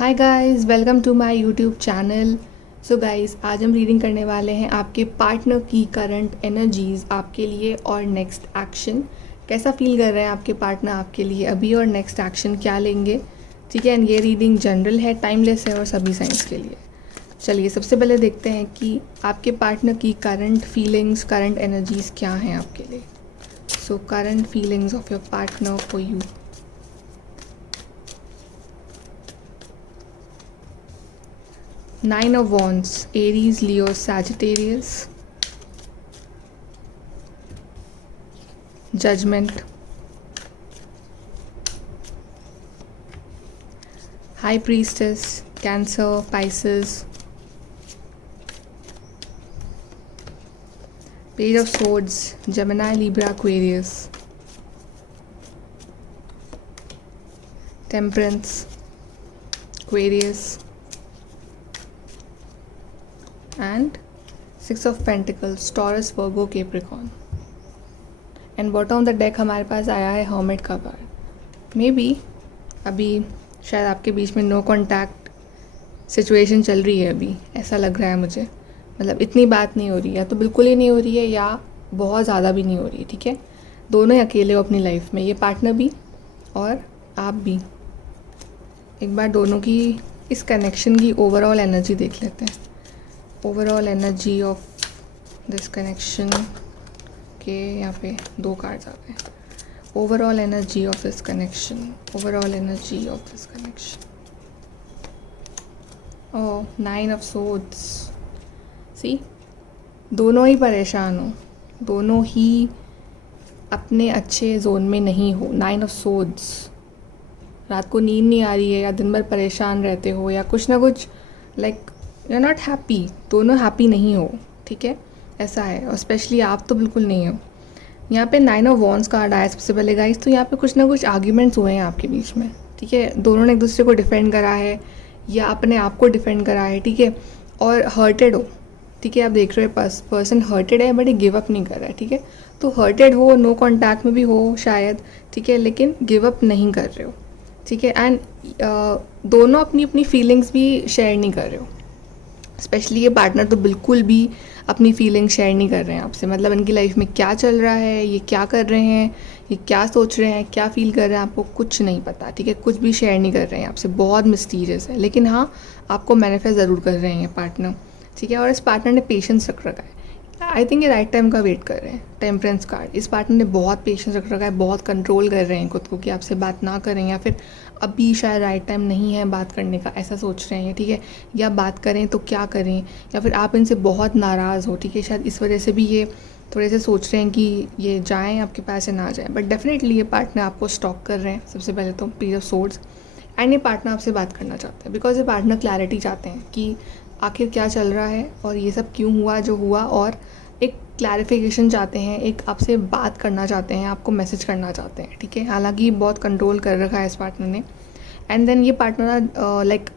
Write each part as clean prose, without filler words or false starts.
Hi guys, welcome to my YouTube channel. So guys, आज हम reading करने वाले हैं आपके पार्टनर की करंट एनर्जीज़ आपके लिए और नेक्स्ट एक्शन। कैसा फील कर रहे हैं आपके पार्टनर आपके लिए अभी और नेक्स्ट एक्शन क्या लेंगे। ठीक है, एंड ये रीडिंग जनरल है, टाइमलेस है और सभी साइंस के लिए। चलिए सबसे पहले देखते हैं कि आपके पार्टनर की करंट फीलिंग्स, करंट एनर्जीज़ क्या हैं आपके लिए। So current feelings of your partner for you. Nine of Wands, Aries, Leo, Sagittarius. Judgment. High Priestess, Cancer, Pisces. Page of Swords, Gemini, Libra, Aquarius. Temperance, Aquarius. And Six of Pentacles, Taurus, Virgo, Capricorn. And bottom of the deck हमारे पास आया है hermit का card. May be अभी शायद आपके बीच में no contact situation चल रही है, अभी ऐसा लग रहा है मुझे। मतलब इतनी बात नहीं हो रही है, या तो बिल्कुल ही नहीं हो रही है या बहुत ज़्यादा भी नहीं हो रही है। ठीक है, दोनों ही अकेले हो अपनी लाइफ में, ये पार्टनर भी और आप भी। एक बार दोनों की इस कनेक्शन की ओवरऑल एनर्जी देख लेते हैं। Overall energy of this connection के यहाँ पे दो कार्ड्स आ गए। Overall energy of this connection, overall energy of this connection. Oh, 9 of swords. See, दोनों ही परेशान हो, दोनों ही अपने अच्छे जोन में नहीं हो। 9 ऑफ सोर्ड्स, रात को नींद नहीं आ रही है या दिन भर परेशान रहते हो या कुछ ना कुछ like you are not happy, दोनों हैप्पी नहीं हो। ठीक है, ऐसा है। और स्पेशली आप तो बिल्कुल नहीं हो। यहाँ पे 9 ऑफ वॉन्ड्स कार्ड आया सबसे पहले गाइस, तो यहाँ पे कुछ ना कुछ आर्ग्यूमेंट्स हुए हैं आपके बीच में। ठीक है, दोनों ने एक दूसरे को डिफेंड करा है या अपने आप को डिफेंड करा है। ठीक है, और हर्टेड हो। ठीक है, आप देख रहे हो पर्सन हर्टेड है बट ये गिव अप नहीं कर रहा है। ठीक है, तो हर्टेड हो, नो कॉन्टैक्ट में भी हो शायद। ठीक है, लेकिन गिव अप नहीं कर रहे हो। ठीक है, एंड दोनों अपनी अपनी फीलिंग्स भी शेयर नहीं कर रहे हो। स्पेशली ये पार्टनर तो बिल्कुल भी अपनी फीलिंग शेयर नहीं कर रहे हैं आपसे। मतलब इनकी लाइफ में क्या चल रहा है, ये क्या कर रहे हैं, ये क्या सोच रहे हैं, क्या फील कर रहे हैं, आपको कुछ नहीं पता। ठीक है, कुछ भी शेयर नहीं कर रहे हैं आपसे, बहुत मिस्टीरियस है। लेकिन हाँ, आपको मैनिफेस्ट ज़रूर कर रहे हैं ये पार्टनर। ठीक है, और इस पार्टनर ने पेशेंस रख रखा है। आई थिंक ये राइट टाइम का वेट कर रहे हैं। टेम्परेंस कार्ड, इस पार्टनर ने बहुत पेशेंस रख रखा है, बहुत कंट्रोल कर रहे हैं खुद को कि आपसे बात ना करें, या फिर अभी शायद राइट टाइम नहीं है बात करने का, ऐसा सोच रहे हैं। ठीक है, या बात करें तो क्या करें, या फिर आप इनसे बहुत नाराज़ हो। ठीक है, शायद इस वजह से भी ये थोड़े से सोच रहे हैं कि ये जाएँ आपके पास से ना जाएँ। बट डेफिनेटली ये पार्टनर आपको स्टॉक कर रहे हैं सबसे पहले तो, पेज ऑफ सोर्ड्स। एंड ये पार्टनर आपसे बात करना चाहते हैं बिकॉज ये पार्टनर क्लैरिटी चाहते हैं कि आखिर क्या चल रहा है और ये सब क्यों हुआ जो हुआ, और एक क्लैरिफिकेशन चाहते हैं, एक आपसे बात करना चाहते हैं, आपको मैसेज करना चाहते हैं। ठीक है, हालांकि बहुत कंट्रोल कर रखा है इस पार्टनर ने। एंड देन ये partner like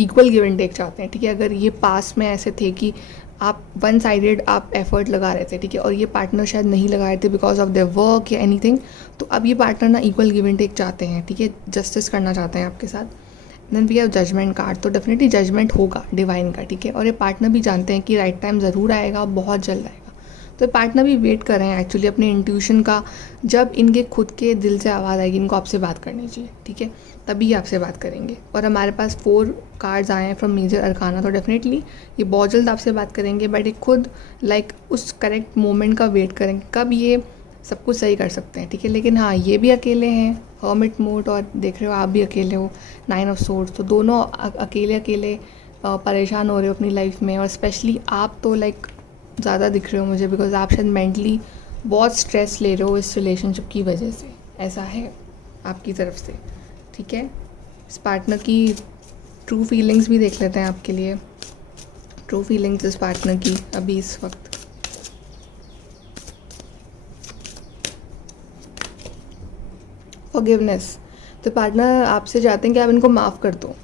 equal give and take चाहते हैं। ठीक है, अगर ये पास में ऐसे थे कि आप वन साइडेड आप एफर्ट लगा रहे थे, ठीक है, और ये पार्टनर शायद नहीं लगा रहे थे बिकॉज ऑफ देयर वर्क या एनीथिंग, तो अब ये पार्टनर ना इक्वल गिव एंड टेक चाहते हैं। ठीक है, जस्टिस करना चाहते हैं आपके साथ। Then we have judgement card, तो डेफिनेटली जजमेंट होगा डिवाइन का। ठीक है, और ये पार्टनर भी जानते हैं कि राइट टाइम ज़रूर आएगा, बहुत जल्द आएगा। तो पार्टनर भी वेट कर रहे हैं एक्चुअली अपने इंट्यूशन का, जब इनके खुद के दिल से आवाज़ आएगी इनको आपसे बात करनी चाहिए। ठीक है, तभी आपसे बात करेंगे। और हमारे पास 4 कार्ड्स आए हैं फ्रॉम मेजर अरकाना, तो डेफिनेटली ये बहुत जल्द आपसे बात करेंगे। बट ये खुद लाइक उस करेक्ट मोमेंट का वेट करेंगे कब ये सब कुछ सही कर सकते हैं। ठीक है, लेकिन हाँ, ये भी अकेले हैं, हर्मिट मोड, और देख रहे हो आप भी अकेले हो, 9 ऑफ सोर्ड्स। तो दोनों अकेले अकेले परेशान हो रहे हो अपनी लाइफ में। और स्पेशली आप तो लाइक ज़्यादा दिख रहे हो मुझे, बिकॉज आप शायद मेंटली बहुत स्ट्रेस ले रहे हो इस रिलेशनशिप की वजह से, ऐसा है आपकी तरफ से। ठीक है, इस पार्टनर की ट्रू फीलिंग्स भी देख लेते हैं आपके लिए। ट्रू फीलिंग्स इस पार्टनर की अभी इस वक्त। फॉरगिवनेस, तो पार्टनर आपसे चाहते हैं कि आप इनको माफ़ कर दो।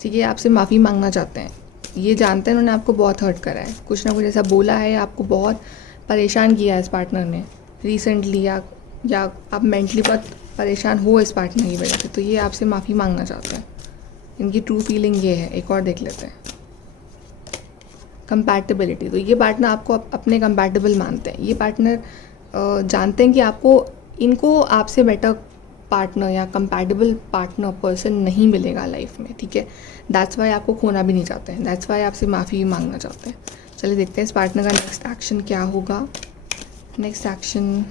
ठीक है, आपसे माफ़ी मांगना चाहते हैं। ये जानते हैं उन्होंने आपको बहुत हर्ट करा है, कुछ ना कुछ ऐसा बोला है, आपको बहुत परेशान किया है इस पार्टनर ने रिसेंटली, या आप मेंटली बहुत परेशान हो इस पार्टनर की वजह से, तो ये आपसे माफ़ी मांगना चाहते हैं। इनकी ट्रू फीलिंग ये है। एक और देख लेते हैं, कंपैटिबिलिटी। तो ये पार्टनर आपको अपने कंपैटिबल मानते हैं। ये पार्टनर जानते हैं कि इनको आपसे बेटर पार्टनर या कंपैटिबल पार्टनर पर्सन नहीं मिलेगा लाइफ में, ठीक है। दैट्स वाई आपको खोना भी नहीं चाहते हैं, दैट्स वाई आपसे माफ़ी भी मांगना चाहते हैं। चलिए देखते हैं इस पार्टनर का नेक्स्ट एक्शन क्या होगा। Next action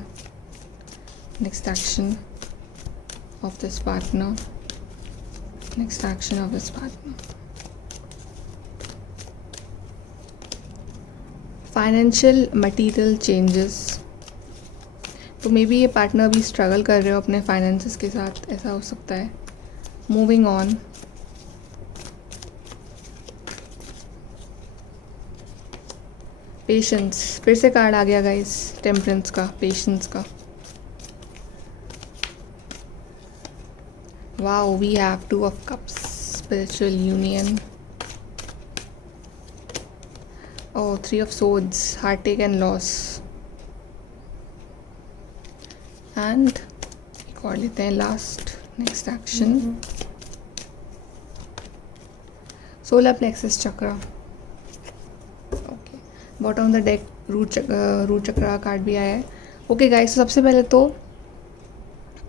of this partner, next action of this partner. Financial material changes. तो मे बी ये पार्टनर भी स्ट्रगल कर रहे हो अपने फाइनेंसेस के साथ, ऐसा हो सकता है। Moving on. पेशेंस, फिर से कार्ड आ गया गाइस, टेम्परेंस का, पेशेंस का। Wow, we have 2 of cups, spiritual union. Oh, 3 of swords, heart take and loss. And एक और लेते हैं last, next action, solar plexus chakra. Okay, bottom of the deck root chakra का कार्ड भी आया है। ओके गाइस, तो सबसे पहले तो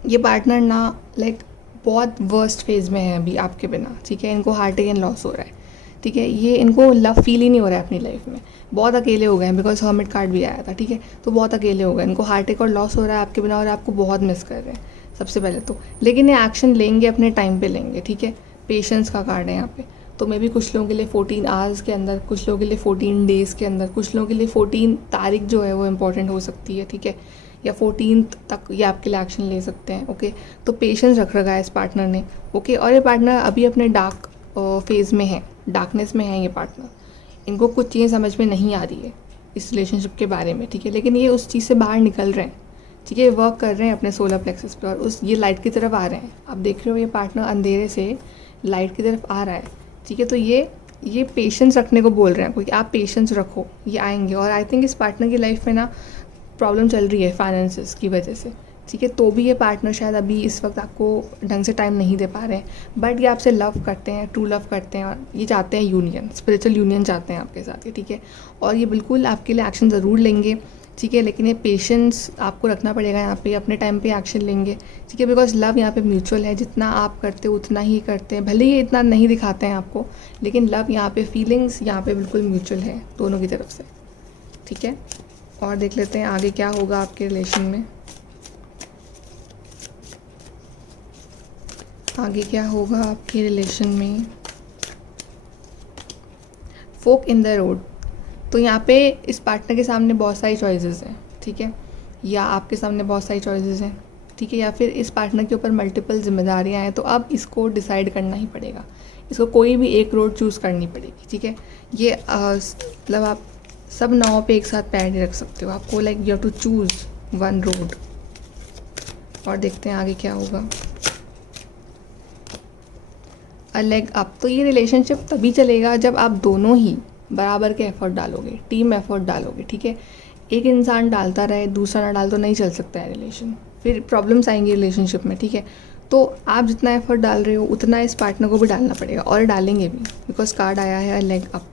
ये पार्टनर ना लाइक बहुत वर्स्ट फेज में है अभी आपके बिना, ठीक है। इनको हार्ट एंड लॉस हो रहा है, ठीक है। ये इनको लव फील ही नहीं हो रहा है अपनी लाइफ में, बहुत अकेले हो गए हैं, बिकॉज हर्मिट कार्ड भी आया था, ठीक है। तो बहुत अकेले हो गए, इनको हार्ट अटैक और लॉस हो रहा है आपके बिना और आपको बहुत मिस कर रहे हैं सबसे पहले तो। लेकिन ये एक्शन लेंगे, अपने टाइम पे लेंगे, ठीक है। पेशेंस का कार्ड है यहाँ पे। तो मे भी कुछ लोगों के लिए 14 आवर्स के अंदर, कुछ लोगों के लिए 14 डेज़ के अंदर, कुछ लोगों के लिए 14 तारीख जो है वो इम्पॉर्टेंट हो सकती है, ठीक है। या 14 तक ये आपके लिए एक्शन ले सकते हैं, ओके। तो पेशेंस रख रखा है इस पार्टनर ने, ओके। और ये पार्टनर अभी अपने डार्क फेज़ में है, डार्कनेस में है ये पार्टनर। इनको कुछ चीज़ें समझ में नहीं आ रही है इस रिलेशनशिप के बारे में, ठीक है। लेकिन ये उस चीज़ से बाहर निकल रहे हैं, ठीक है। वर्क कर रहे हैं अपने सोलर प्लेक्सस पे और ये लाइट की तरफ आ रहे हैं। आप देख रहे हो ये पार्टनर अंधेरे से लाइट की तरफ आ रहा है, ठीक है। तो ये पेशेंस रखने को बोल रहे हैं क्योंकि आप पेशेंस रखो, ये आएंगे। और आई थिंक इस पार्टनर की लाइफ में ना प्रॉब्लम चल रही है फाइनेंसेस की वजह से, ठीक है। तो भी ये पार्टनर शायद अभी इस वक्त आपको ढंग से टाइम नहीं दे पा रहे हैं, बट ये आपसे लव करते हैं, ट्रू लव करते हैं और ये चाहते हैं यूनियन, स्पिरिचुअल यूनियन चाहते हैं आपके साथ, ठीक है। और ये बिल्कुल आपके लिए एक्शन ज़रूर लेंगे, ठीक है। लेकिन ये पेशेंस आपको रखना पड़ेगा यहाँ पे, अपने टाइम पे एक्शन लेंगे, ठीक है। बिकॉज लव यहाँ पे म्यूचुअल है, जितना आप करते हो उतना ही करते हैं, भले ही इतना नहीं दिखाते हैं आपको, लेकिन लव यहाँ पे, फीलिंग्स यहाँ पे बिल्कुल म्यूचुअल है दोनों की तरफ से, ठीक है। और देख लेते हैं आगे क्या होगा आपके रिलेशन में। आगे क्या होगा आपके रिलेशन में। फोक इन द रोड। तो यहाँ पे इस पार्टनर के सामने बहुत सारी चॉइसेस हैं, ठीक है। या आपके सामने बहुत सारी चॉइसेस हैं, ठीक है। या फिर इस पार्टनर के ऊपर मल्टीपल जिम्मेदारियाँ हैं, तो अब इसको डिसाइड करना ही पड़ेगा। इसको कोई भी एक रोड चूज़ करनी पड़ेगी, ठीक है। ये मतलब आप सब नाव पे एक साथ पैर नहीं रख सकते हो, आपको like you have to choose one road. और देखते हैं आगे क्या होगा। A leg up. तो ये रिलेशनशिप तभी चलेगा जब आप दोनों ही बराबर के एफर्ट डालोगे, टीम एफर्ट डालोगे, ठीक है। एक इंसान डालता रहे दूसरा ना डाल तो नहीं चल सकता है रिलेशन, फिर प्रॉब्लम्स आएंगी रिलेशनशिप में, ठीक है। तो आप जितना एफर्ट डाल रहे हो उतना इस पार्टनर को भी डालना पड़ेगा और डालेंगे भी, बिकॉज कार्ड आया है अ लेग अप।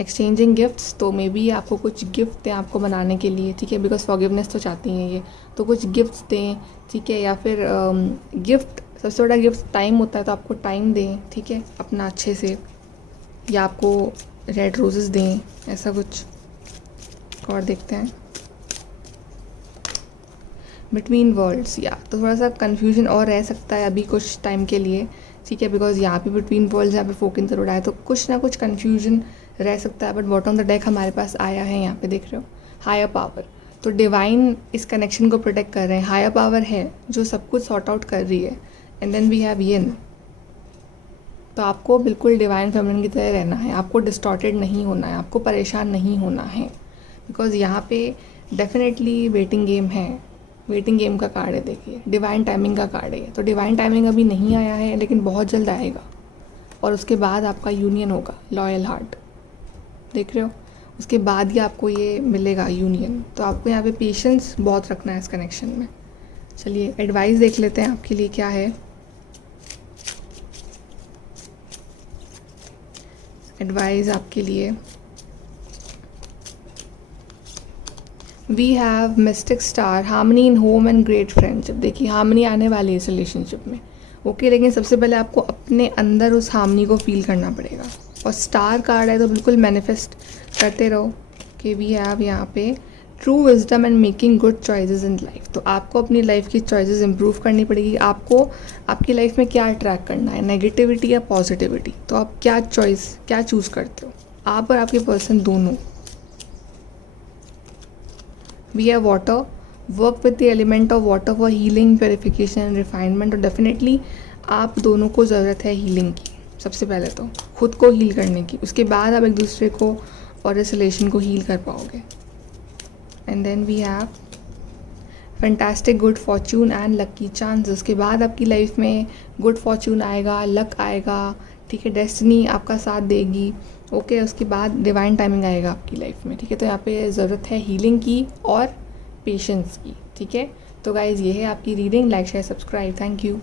Exchanging gifts. तो मे बी आपको कुछ गिफ्ट दें आपको बनाने के लिए, ठीक है। बिकॉज फॉरगिवनेस तो चाहती हैं ये, तो कुछ गिफ्ट्स दें, ठीक है। या फिर गिफ्ट, सबसे बड़ा गिफ्ट टाइम होता है, तो आपको टाइम दें, ठीक है, अपना अच्छे से। या आपको रेड रोजेस दें, ऐसा कुछ। और देखते हैं बिटवीन वर्ल्ड्स। या तो थोड़ा सा कन्फ्यूजन और रह सकता है अभी कुछ टाइम के लिए, ठीक है। बिकॉज यहाँ पे बिटवीन वर्ल्ड्स, यहाँ पे फोक इन द रोड आया, तो कुछ ना कुछ कन्फ्यूजन रह सकता है। But bottom of the deck हमारे पास आया है, यहाँ पे देख रहे हो हायर पावर। तो डिवाइन इस कनेक्शन को प्रोटेक्ट कर रहे हैं, हायर पावर है जो सब कुछ सॉर्ट आउट कर रही है। एंड देन वी हैव यिन। तो आपको बिल्कुल डिवाइन फेमिनिन की तरह रहना है, आपको डिस्टॉर्टेड नहीं होना है, आपको परेशान नहीं होना है। बिकॉज यहाँ पे डेफिनेटली वेटिंग गेम है, वेटिंग गेम का कार्ड है, देखिए डिवाइन टाइमिंग का कार्ड है। तो डिवाइन टाइमिंग अभी नहीं आया है, लेकिन बहुत जल्द आएगा और उसके बाद आपका यूनियन होगा, लॉयल हार्ट, देख रहे हो। उसके बाद ही आपको ये मिलेगा यूनियन। तो आपको यहाँ पे पेशेंस बहुत रखना है इस कनेक्शन में। चलिए एडवाइस देख लेते हैं आपके लिए क्या है। एडवाइस आपके लिए। We have mystic star, harmony in home and great friendship. देखिए हार्मनी आने वाली है इस रिलेशनशिप में, ओके लेकिन सबसे पहले आपको अपने अंदर उस हार्मनी को फील करना पड़ेगा। और स्टार कार्ड है तो बिल्कुल मैनिफेस्ट करते रहो कि वी हैव यहाँ पे true wisdom and making good choices in life. तो आपको अपनी लाइफ की चॉइसेस इंप्रूव करनी पड़ेगी। आपको आपकी लाइफ में क्या अट्रैक्ट करना है, नेगेटिविटी या पॉजिटिविटी। तो आप क्या चूज़ करते हो, आप और आपके पर्सन दोनों। We have water, work with the element of water for healing, purification and refinement. और डेफिनेटली आप दोनों को ज़रूरत है हीलिंग की। सबसे पहले तो खुद को हील करने की, उसके बाद आप एक दूसरे को और इस रिलेशन को हील कर पाओगे। And then we have fantastic good fortune and lucky chance. उसके बाद आपकी लाइफ में गुड फॉर्चून आएगा, लक आएगा, ठीक है, डेस्टिनी आपका साथ देगी, ओके। उसके बाद डिवाइन टाइमिंग आएगा आपकी लाइफ में, ठीक है। तो यहाँ पे ज़रूरत है हीलिंग की और पेशेंस की, ठीक है। तो गाइज़ ये है आपकी reading. Like share subscribe, thank you.